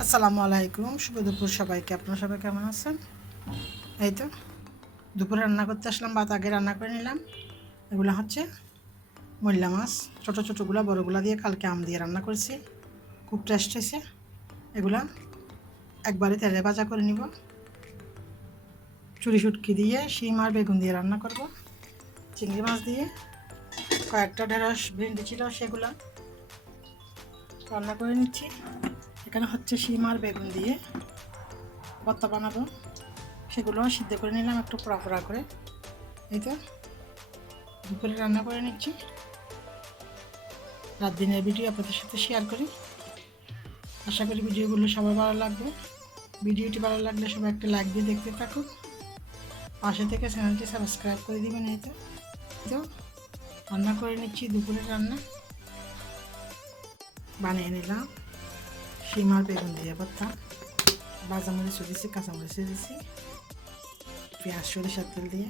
আসসালামু আলাইকুম শুভ দুপুর সবাইকে। আপনারা সবাই কেমন আছেন? এই তো, দুপুরে রান্না করতে আসলাম, ভাত আগে রান্না করে নিলাম। এগুলো হচ্ছে মল্লা মাছ, ছোটো ছোটোগুলো, বড়গুলো দিয়ে কালকে আম দিয়ে রান্না করেছি। খুব টেস্ট হয়েছে। এগুলা একবারে তেলে ভাজা করে নিব। চুরি সুটকি দিয়ে শিম আর বেগুন দিয়ে রান্না করব। চিংড়ি মাছ দিয়ে কয়েকটা ঢেঁড়স, ভেন্ডি ছিল, সেগুলো রান্না করে নিচ্ছি। এখানে হচ্ছে শিম আর বেগুন দিয়ে ভর্তা বানাবো। সেগুলো সিদ্ধ করে নিলাম একটু পোড়া করে। এই তো, দুপুরে রান্না করে নিচ্ছি। রাত দিনের ভিডিও আপনাদের সাথে শেয়ার করি। আশা করি ভিডিওগুলো সবার ভালো লাগবে। ভিডিওটি ভালো লাগলে সবাই একটা লাইক দিয়ে দেখতে থাকুন। পাশে থেকে চ্যানেলটি সাবস্ক্রাইব করে দিবেন এই তো, রান্না করে নিচ্ছি দুপুরের রান্না। বানিয়ে নিলাম। শিমার বেগুন দিয়ে ভর্তা বাজামরিচ দিয়েছি কাঁচামরিচ দিয়েছি পেঁয়াজ সরিষার তেল দিয়ে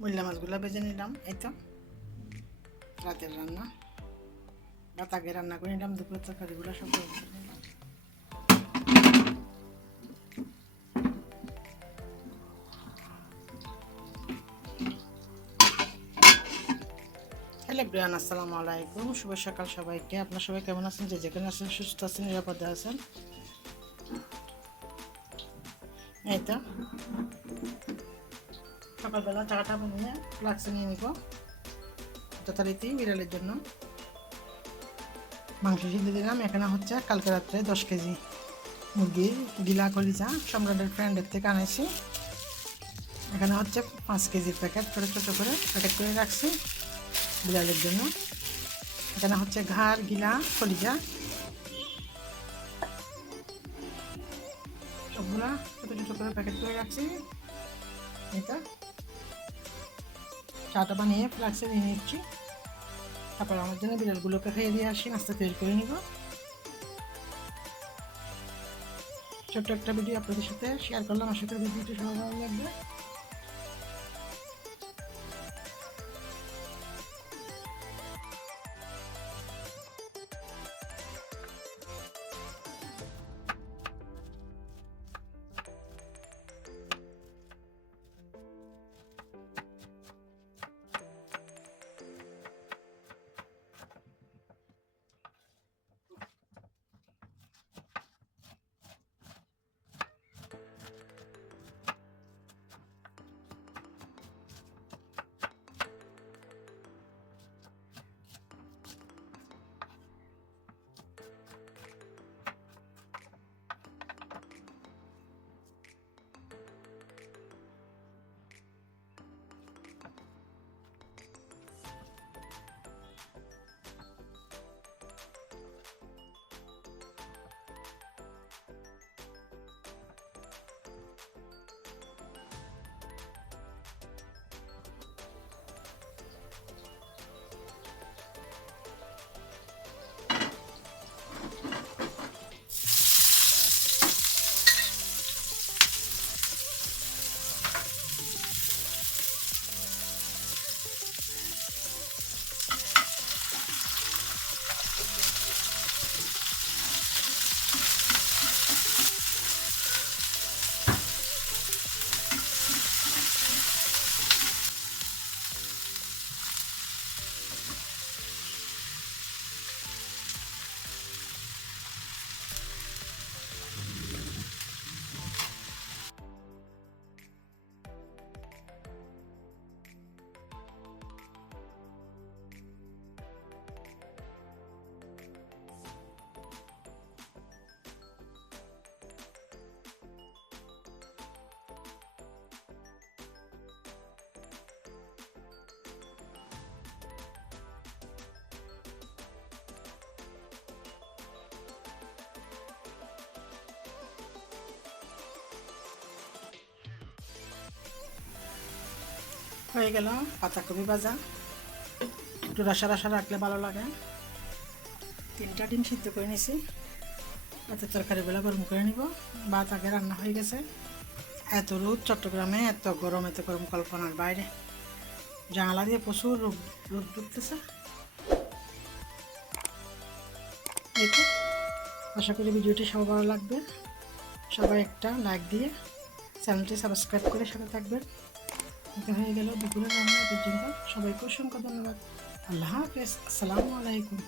মূল্যা মাছগুলো ভেজে নিলাম এই রাতের রান্না বা তাকে রান্না করে নিলাম দুপুরের তরকারিগুলো সব হ্যালো ব্রিয়ান আসসালামু আলাইকুম। শুভ সকাল সবাইকে। আপনার সবাই কেমন আছেন? যে যেখানে আছেন, সুস্থ আছেন, নিরাপদে আছেন? এই তো। সকালবেলা চাটা বানিয়ে ফ্লাক্সে নিয়ে নিব, যথারীতি বিড়ালের জন্য। মাংস সিদ্ধ দিলাম। এখানে হচ্ছে কালকে রাত্রে দশ কেজি মুরগির গিলা, কলিজা সম্রাটের ফ্রেন্ডের থেকে আনাইছি এখানে হচ্ছে পাঁচ কেজির প্যাকেট ছোটো ছোটো করে প্যাকেট করে রাখছি। বিড়ালের জন্য। এখানে হচ্ছে ঘাড়, গিলা কলিজা সবগুলা ছোটো ছোটো করে প্যাকেট করে রাখছি। এটা। চাটা বানিয়ে ফ্লাক্সে নিয়ে নিচ্ছি। তারপর আমার জন্য বিড়ালগুলোকে খেয়ে দিয়ে আসি, নাস্তা তৈরি করে নিব। ছোট্ট একটা ভিডিও আপনাদের সাথে শেয়ার করলাম। আশা করি ভিডিওটি সবাই ভালো লাগবে। হয়ে গেল পাতাকপি ভাজা। একটু রসা রসা রাখলে ভালো লাগে। তিনটা ডিম সিদ্ধ করে নিছি। তাতে তরকারিগুলো গরম করে নিব। ভাত আগে রান্না হয়ে গেছে। এত রোদ চট্টগ্রামে, এত গরম এত গরম কল্পনার বাইরে। জানালা দিয়ে প্রচুর রোদ রোদ ঢুকতেছে আশা করি ভিডিওটি সবার ভালো লাগবে। সবাই একটা লাইক দিয়ে চ্যানেলটি সাবস্ক্রাইব করে সাথে থাকবেন। এটা হয়ে গেল দুপুরের রান্না পর্যন্ত সবাইকে অসংখ্য ধন্যবাদ। আল্লাহ হাফেজ। আসসালামু আলাইকুম।